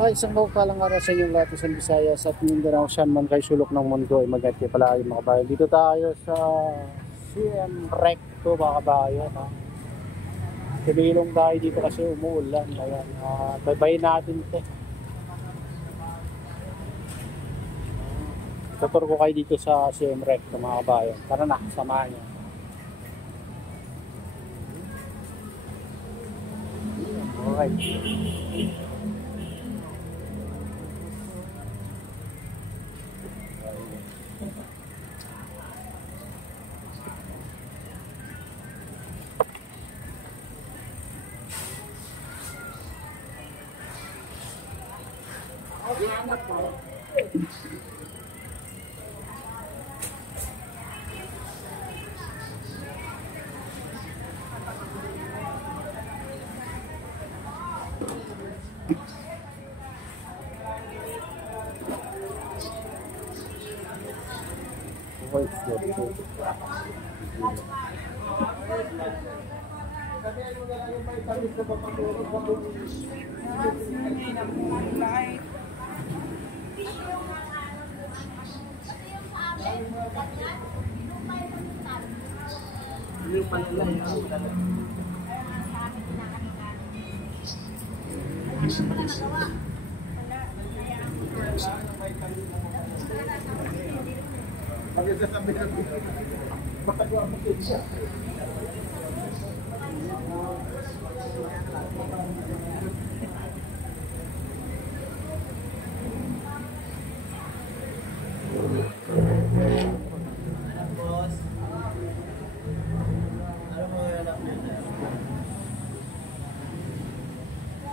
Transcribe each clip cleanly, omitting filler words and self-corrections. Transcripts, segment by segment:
Isang palang araw sa inyong lahat sa Visayas at Mindanao, saan man kayo sulok ng mundo ay mag-ingat kayo palagi mga kabayan. Dito tayo sa CM Recto mga kabayan. Kumilong tayo dito kasi umuulan. Ayan, babayin natin ito. Tutur ko kayo dito sa CM Recto mga kabayan. Tara na, samahan niyo. Okay.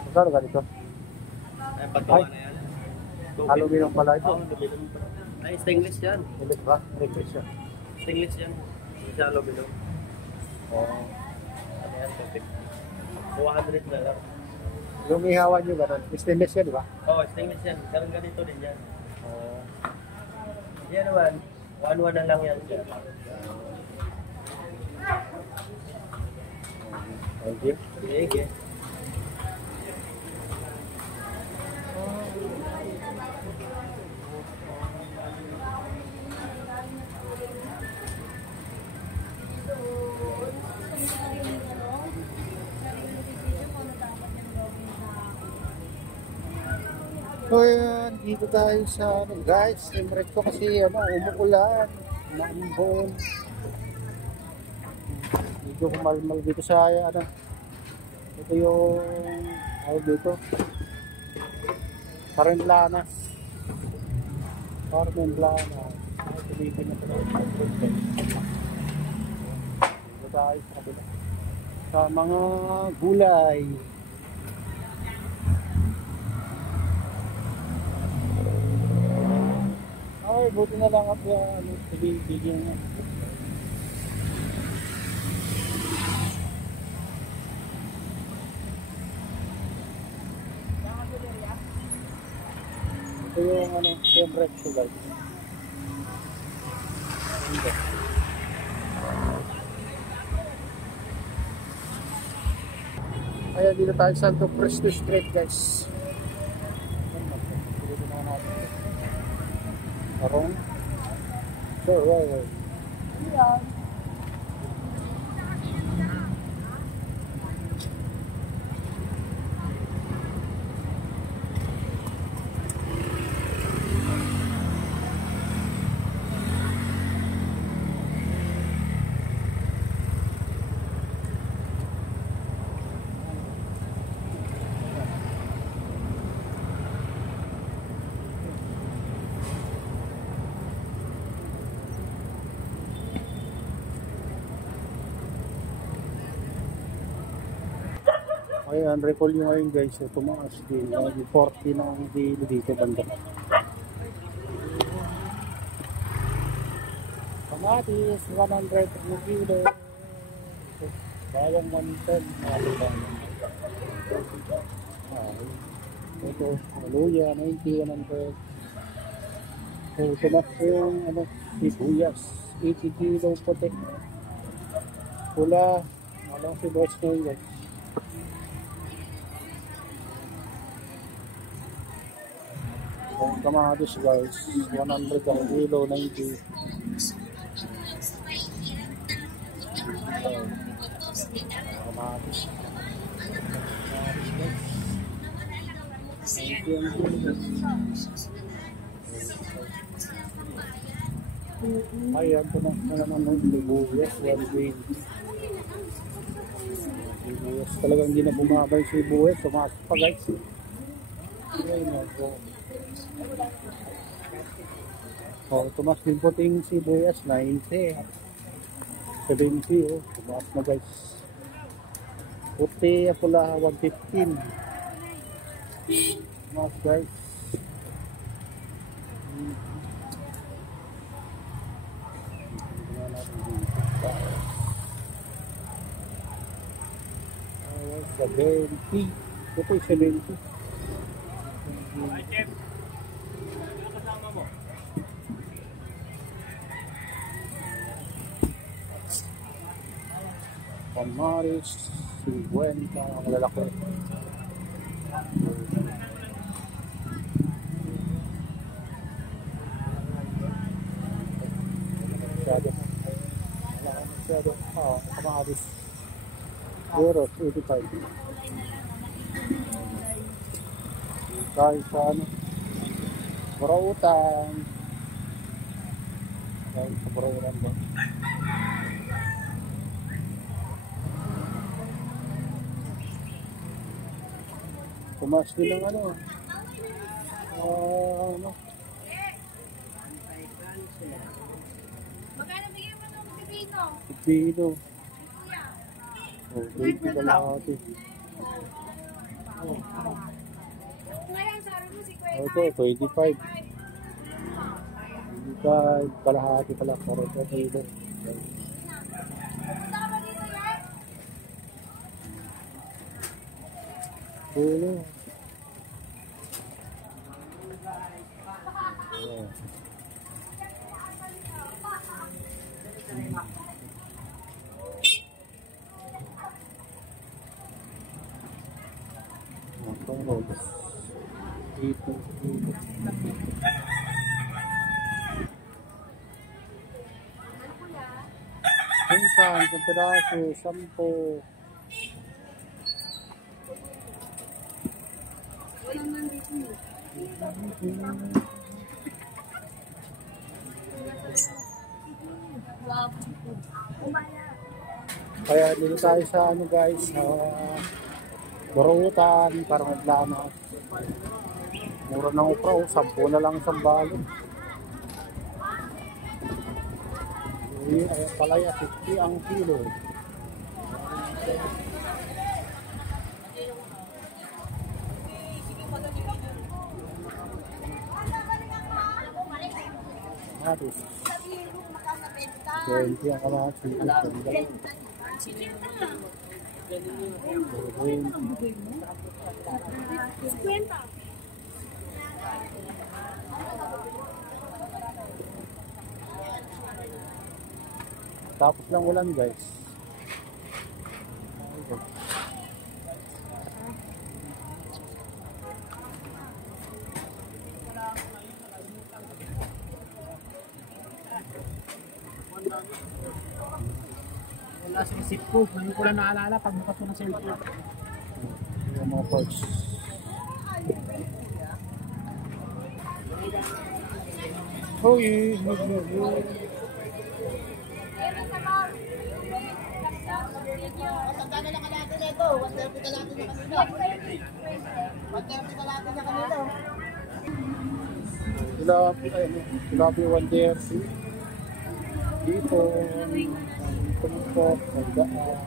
Magkano ganito? Ay, pagkawa na yan. Aluminum pala ito. Ay, stainless yan. Stainless ba? Stainless yan. Stainless yan. Sa aluminum. Ano yan, topic. 200 na lang. Yung ihawan nyo gano'n, stainless yan, di ba? Oo, stainless yan. Karang ganito din yan. Yan naman, 1-1 na lang yan dyan. Thank you. Sige. So yan, dito tayo sa guys, siyempre ko kasi umuulan, maambon. Medyo kumalmal dito sa ito yung dito. Paremblanas. Tumitin na pala. Dito tayo sa kabila. Sa mga gulay. Ay, buti na lang at bigyan niya. Ito yung siyempre ito guys. Ayan, dito tayo sa Santo Cristo Street guys. Arong. Sure, right. Yeah. Ayan, recall nyo ngayon guys, tumaas din, 40 na ang dito banda. Kamatis, 100 na kilo. Bawang 110. Ito, luya, 90, 100. So, tumaas yung sibuyas, 80 kilo puti. Pula, malang si boss ngayon guys. Ang kamatis guys, 100 ang kilo, 90. Kamatis. Ayan, ito na naman ng sibuyas, 120. Sibuyas, talagang hindi na bumaba yung sibuyas, tumaas pa guys. Ayan, tumaas din puting sibuyas, 90. 70, oh, tumaas na guys. Puti, pula, 115. Tumaas guys. $70. Ito yung 70. Kamatis, 50 ang lalaki. Masyado. Kamatis. Euros, 85. Kahit sa ano, Burautan. Kahit sa Burautan ba? Tumas din ng ano, ano? Magkano bigyan mo ng pipino? Pipino. Oh, 20 ka lang ate. Ngayon, sabi mo si Kuya. Ito, 25. 25, kalahati pala. 40 kilo. Punta ka ba dito yan? Pulo. Oh. Ito. Minsan, sa piraso, 10. Kaya dito tayo sa ano guys, Burautan, parang Atlanta. Mura ng upra, 10 na lang isang balon. Ayan palaya, 50 ang kilo. Kamatis. 20 ang kamatis. 50. Tapos lang ulan guys. Wala sa isip ko, hindi ko lang naalala pag bukas ko ng cellphone. Yung mga parts. Oh yeah. Magkano lang kalahati na ito? 130 kalahati na kanina. 130 kalahati na kanina. Tilapia 130. Dito. Tumpok. Pagdaan.